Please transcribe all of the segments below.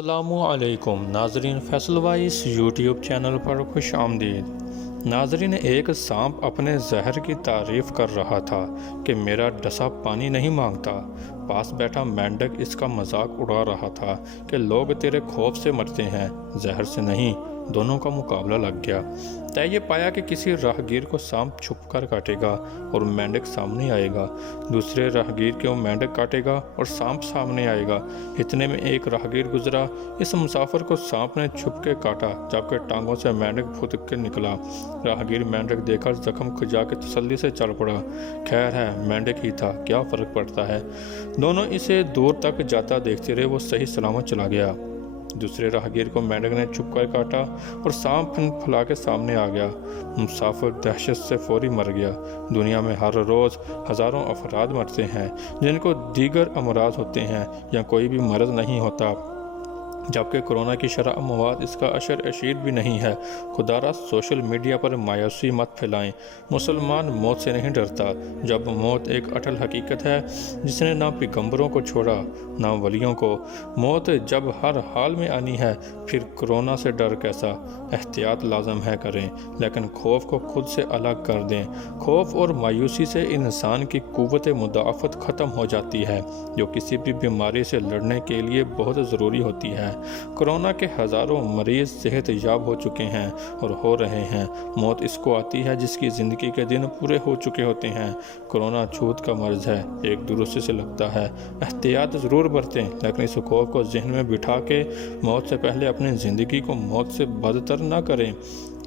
السلام علیکم ناظرین، فیصل وائس یوٹیوب چینل پر خوش آمدید۔ ناظرین، ایک سانپ اپنے زہر کی تعریف کر رہا تھا کہ میرا ڈسا پانی نہیں مانگتا۔ پاس بیٹھا مینڈک اس کا مذاق اڑا رہا تھا کہ لوگ تیرے خوف سے مرتے ہیں، زہر سے نہیں۔ دونوں کا مقابلہ لگ گیا۔ طے یہ پایا کہ کسی راہگیر کو سانپ چھپ کر کاٹے گا اور مینڈک سامنے آئے گا، دوسرے راہگیر کو مینڈک کاٹے گا اور سانپ سامنے آئے گا۔ اتنے میں ایک راہگیر گزرا، اس مسافر کو سانپ نے چھپ کے کاٹا جبکہ ٹانگوں سے مینڈک پھدک کے نکلا۔ راہگیر مینڈک دیکھ کر زخم کھجا کے تسلی سے چل پڑا۔ خیر ہے، مینڈک ہی تھا، کیا فرق پڑتا ہے۔ دونوں اسے دور تک جاتا دیکھتے رہے، وہ صحیح سلامت چلا گیا۔ دوسرے راہگیر کو مینڈک نے چھپ کر کاٹا اور سانپ پھلا کے سامنے آ گیا۔ مسافر دہشت سے فوری مر گیا۔ دنیا میں ہر روز ہزاروں افراد مرتے ہیں جن کو دیگر امراض ہوتے ہیں یا کوئی بھی مرض نہیں ہوتا، جبکہ کرونا کی شرح اموات اس کا اشر اشیر بھی نہیں ہے۔ خدا را سوشل میڈیا پر مایوسی مت پھیلائیں۔ مسلمان موت سے نہیں ڈرتا، جب موت ایک اٹل حقیقت ہے جس نے نہ پیغمبروں کو چھوڑا نہ ولیوں کو۔ موت جب ہر حال میں آنی ہے، پھر کرونا سے ڈر کیسا؟ احتیاط لازم ہے کریں، لیکن خوف کو خود سے الگ کر دیں۔ خوف اور مایوسی سے انسان کی قوت مدافعت ختم ہو جاتی ہے، جو کسی بھی بیماری سے لڑنے کے لیے بہت ضروری ہوتی ہے۔ کرونا کے ہزاروں مریض صحت یاب ہو چکے ہیں اور ہو رہے ہیں۔ موت اس کو آتی ہے جس کی زندگی کے دن پورے ہو چکے ہوتے ہیں۔ کرونا چھوت کا مرض ہے، ایک دوسرے سے لگتا ہے۔ احتیاط ضرور برتیں، لیکن اس خوف کو ذہن میں بٹھا کے موت سے پہلے اپنی زندگی کو موت سے بدتر نہ کریں۔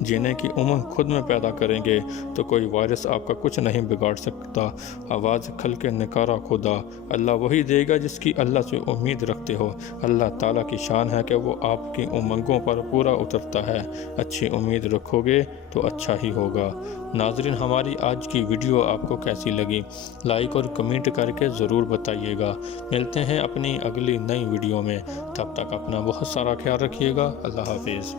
جینے کی امنگ خود میں پیدا کریں گے تو کوئی وائرس آپ کا کچھ نہیں بگاڑ سکتا۔ آواز کھل کے نکارا خدا، اللہ وہی دے گا جس کی اللہ سے امید رکھتے ہو۔ اللہ تعالیٰ کی شان ہے کہ وہ آپ کی امنگوں پر پورا اترتا ہے۔ اچھی امید رکھو گے تو اچھا ہی ہوگا۔ ناظرین، ہماری آج کی ویڈیو آپ کو کیسی لگی؟ لائک اور کمنٹ کر کے ضرور بتائیے گا۔ ملتے ہیں اپنی اگلی نئی ویڈیو میں، تب تک اپنا بہت سارا خیال رکھیے گا۔ اللہ حافظ۔